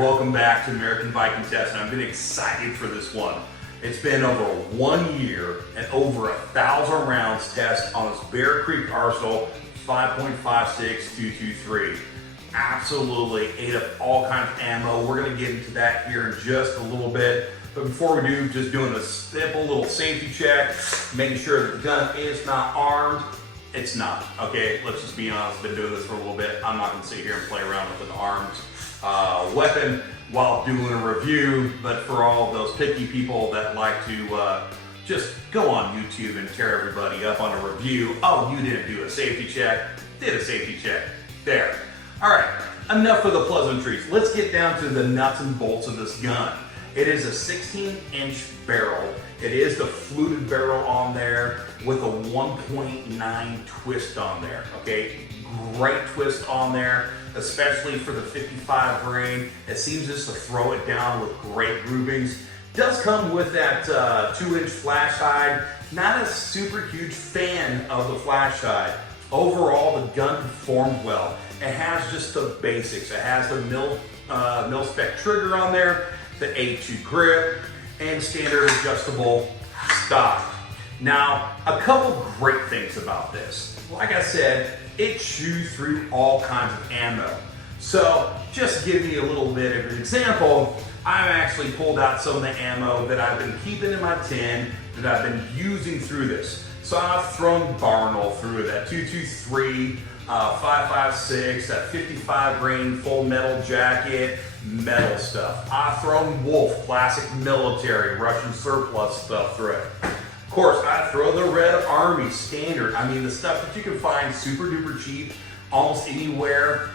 welcome back to American Viking Test, and I've been excited for this one. It's been over 1 year and over 1,000 rounds test on this Bear Creek Arsenal 5.56 223. Absolutely ate up all kinds of ammo. We're going to get into that here in just a little bit. But before we do, just doing a simple little safety check, making sure that the gun is not armed. It's not, okay? Let's just be honest, I've been doing this for a little bit. I'm not gonna sit here and play around with an armed weapon while doing a review, but for all of those picky people that like to just go on YouTube and tear everybody up on a review, oh, you didn't do a safety check, did a safety check, there. All right, enough of the pleasantries. Let's get down to the nuts and bolts of this gun. It is a 16-inch barrel. It is the fluted barrel on there with a 1.9 twist on there, okay? Great twist on there, especially for the 55 grain. It seems just to throw it down with great groovings. Does come with that 2-inch flash hide. Not a super huge fan of the flash hide. Overall, the gun performed well. It has just the basics. It has the mil spec trigger on there, the A2 grip, and standard adjustable stock. Now, a couple great things about this. Like I said, it chews through all kinds of ammo. So, just give you a little bit of an example, I've actually pulled out some of the ammo that I've been keeping in my tin that I've been using through this. So I've thrown Barnell through that 223, 5.56, that 55 grain full metal jacket, metal stuff. I've thrown Wolf, classic military, Russian surplus stuff through it. Of course, I throw the Red Army standard. I mean, the stuff that you can find super duper cheap almost anywhere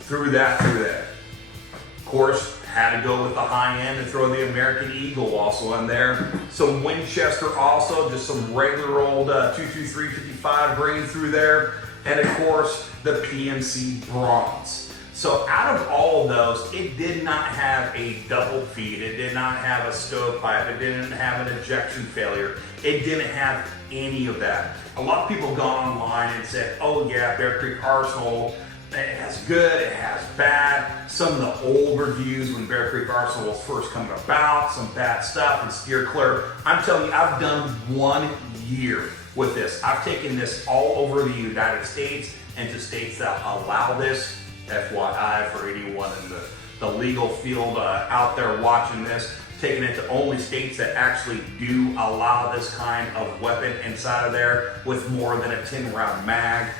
through that. Of course, had to go with the high end and throw the American Eagle also in there. Some Winchester also, just some regular old 223 55 grain through there. And of course, the PMC Bronze. So out of all of those, it did not have a double feed. It did not have a stovepipe. It didn't have an ejection failure. It didn't have any of that. A lot of people gone online and said, oh yeah, Bear Creek Arsenal, it has good, it has bad. Some of the old reviews when Bear Creek Arsenal was first coming about, some bad stuff and steer clear. I'm telling you, I've done 1 year with this. I've taken this all over the United States and to states that allow this. FYI for anyone in the legal field out there watching this, taking it to only states that actually do allow this kind of weapon inside of there with more than a 10-round mag.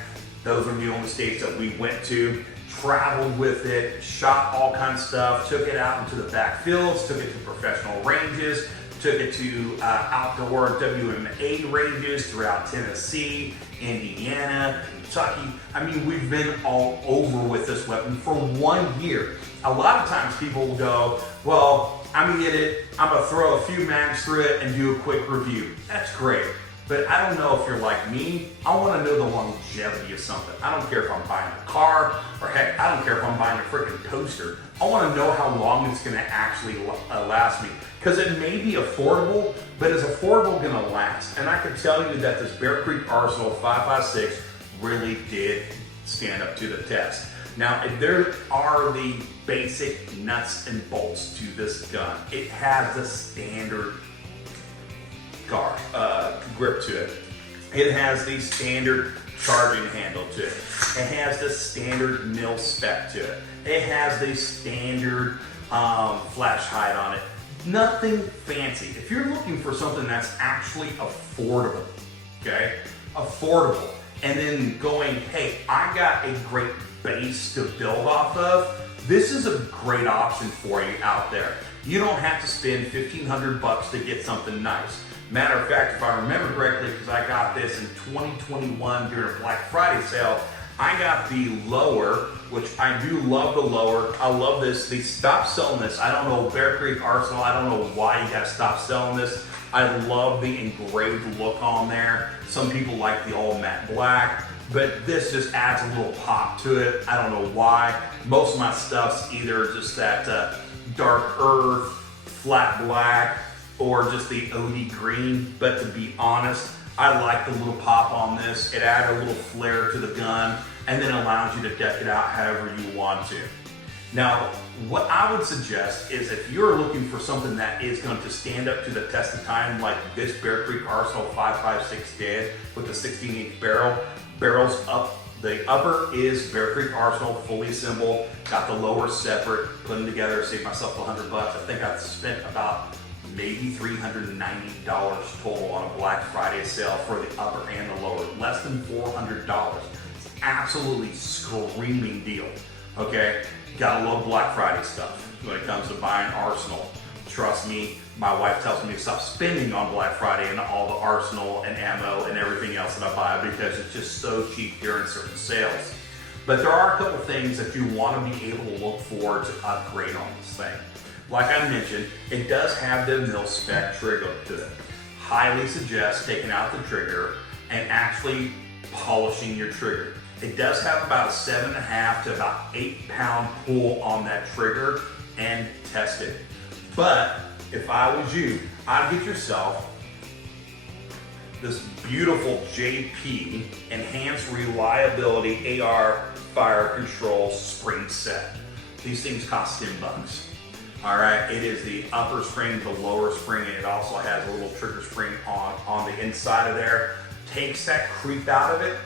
Those are the only states that we went to, traveled with it, shot all kinds of stuff, took it out into the backfields, took it to professional ranges, took it to outdoor WMA ranges throughout Tennessee, Indiana, Kentucky. I mean, we've been all over with this weapon for 1 year. A lot of times people will go, well, I'm gonna get it, I'm gonna throw a few mags through it and do a quick review. That's great. But I don't know if you're like me, I wanna know the longevity of something. I don't care if I'm buying a car, or heck, I don't care if I'm buying a freaking toaster. I wanna know how long it's gonna actually last me. Because it may be affordable, but is affordable gonna last? And I can tell you that this Bear Creek Arsenal 5.56 really did stand up to the test. Now, there are the basic nuts and bolts to this gun. It has the standard grip to it. It has the standard charging handle to it. It has the standard mil spec to it. It has the standard flash hide on it. Nothing fancy. If you're looking for something that's actually affordable, okay? Affordable. And then going, hey, I got a great base to build off of, this is a great option for you out there. You don't have to spend $1,500 to get something nice. Matter of fact, if I remember correctly, because I got this in 2021 during a Black Friday sale, I got the lower, which I do love the lower. I love this. They stopped selling this. I don't know, Bear Creek Arsenal, I don't know why you guys stopped selling this. I love the engraved look on there. Some people like the all matte black, but this just adds a little pop to it. I don't know why. Most of my stuff's either just that dark earth, flat black, or just the OD green. But to be honest, I like the little pop on this. It adds a little flair to the gun and then allows you to deck it out however you want to. Now, what I would suggest is if you're looking for something that is going to stand up to the test of time, like this Bear Creek Arsenal 5.56 did with the 16-inch barrels up. The upper is Bear Creek Arsenal, fully assembled, got the lower separate, put them together, saved myself $100. I think I've spent about maybe $390 total on a Black Friday sale for the upper and the lower, less than $400. It's absolutely screaming deal, okay? Gotta love Black Friday stuff when it comes to buying Arsenal. Trust me, my wife tells me to stop spending on Black Friday and all the Arsenal and ammo and everything else that I buy because it's just so cheap during certain sales. But there are a couple things that you want to be able to look for to upgrade on this thing. Like I mentioned, it does have the mil-spec trigger to it. Highly suggest taking out the trigger and actually polishing your trigger. It does have about a 7.5 to about 8 pound pull on that trigger and test it. But if I was you, I'd get yourself this beautiful JP Enhanced Reliability AR Fire Control Spring Set. These things cost $10. All right, it is the upper spring, the lower spring, and it also has a little trigger spring on the inside of there. Takes that creep out of it,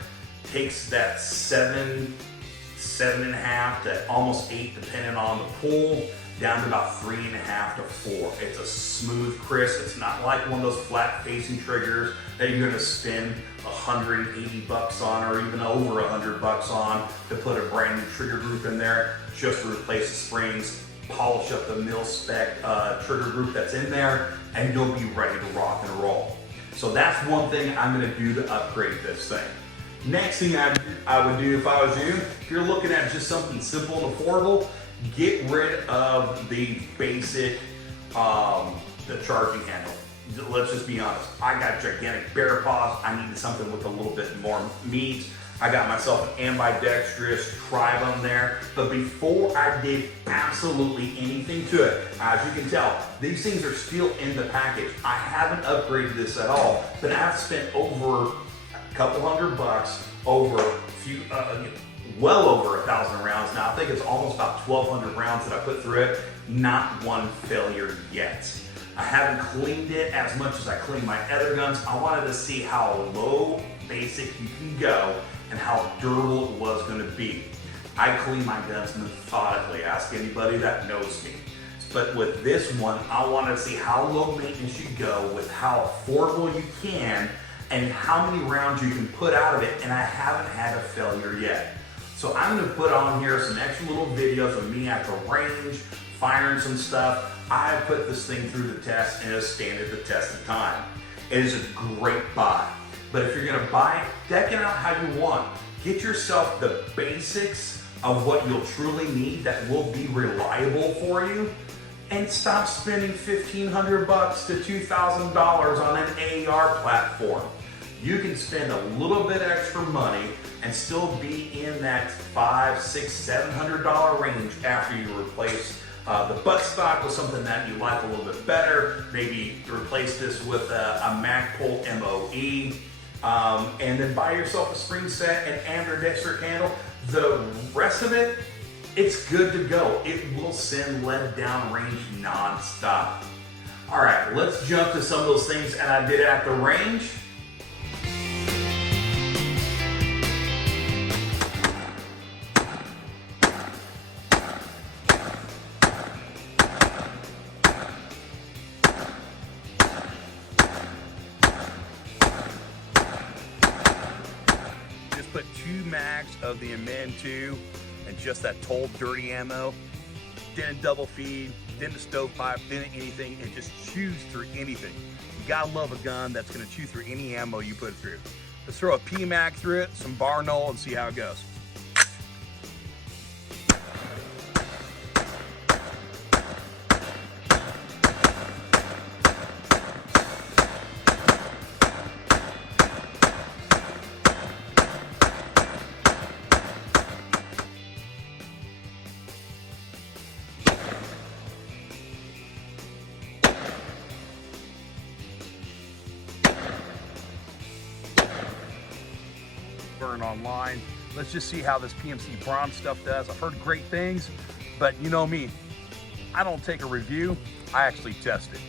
takes that 7.5 to almost 8, depending on the pull, down to about 3.5 to 4. It's a smooth, crisp. It's not like one of those flat-facing triggers that you're gonna spend $180 on or even over $100 on to put a brand new trigger group in there just to replace the springs, polish up the mil-spec trigger group that's in there, and you'll be ready to rock and roll. So that's one thing I'm gonna do to upgrade this thing. Next thing I would do if I was you, if you're looking at just something simple and affordable, get rid of the basic, the charging handle. Let's just be honest. I got gigantic bear paws. I needed something with a little bit more meat. I got myself an ambidextrous tribone there. But before I did absolutely anything to it, as you can tell, these things are still in the package. I haven't upgraded this at all, but I've spent over a couple $100 over a few, well over 1,000 rounds now. I think it's almost about 1,200 rounds that I put through it. Not one failure yet. I haven't cleaned it as much as I cleaned my other guns. I wanted to see how low basic you can go and how durable it was going to be. I clean my guns methodically. Ask anybody that knows me. But with this one, I wanted to see how low maintenance you go with how affordable you can and how many rounds you can put out of it, and I haven't had a failure yet. So I'm gonna put on here some extra little videos of me at the range, firing some stuff. I put this thing through the test and it's standard the test of time. It is a great buy. But if you're gonna buy it, deck it out how you want. Get yourself the basics of what you'll truly need that will be reliable for you, and stop spending $1,500 to $2,000 on an AR platform. You can spend a little bit extra money and still be in that $500, $600, $700 range after you replace the buttstock with something that you like a little bit better. Maybe replace this with a Magpul MOE, and then buy yourself a spring set and ambidextrous handle. The rest of it, it's good to go. It will send lead down range non-stop. All right, let's jump to some of those things and I did at the range. Just put 2 mags of the Amend 2 and just that toll dirty ammo. Didn't double feed, didn't stovepipe, didn't anything. It just chews through anything. You gotta love a gun that's gonna chew through any ammo you put through. Let's throw a PMAC through it, some bar null, and see how it goes. Online. Let's just see how this PMC bronze stuff does. I've heard great things. But you know me, I don't take a review, I actually test it.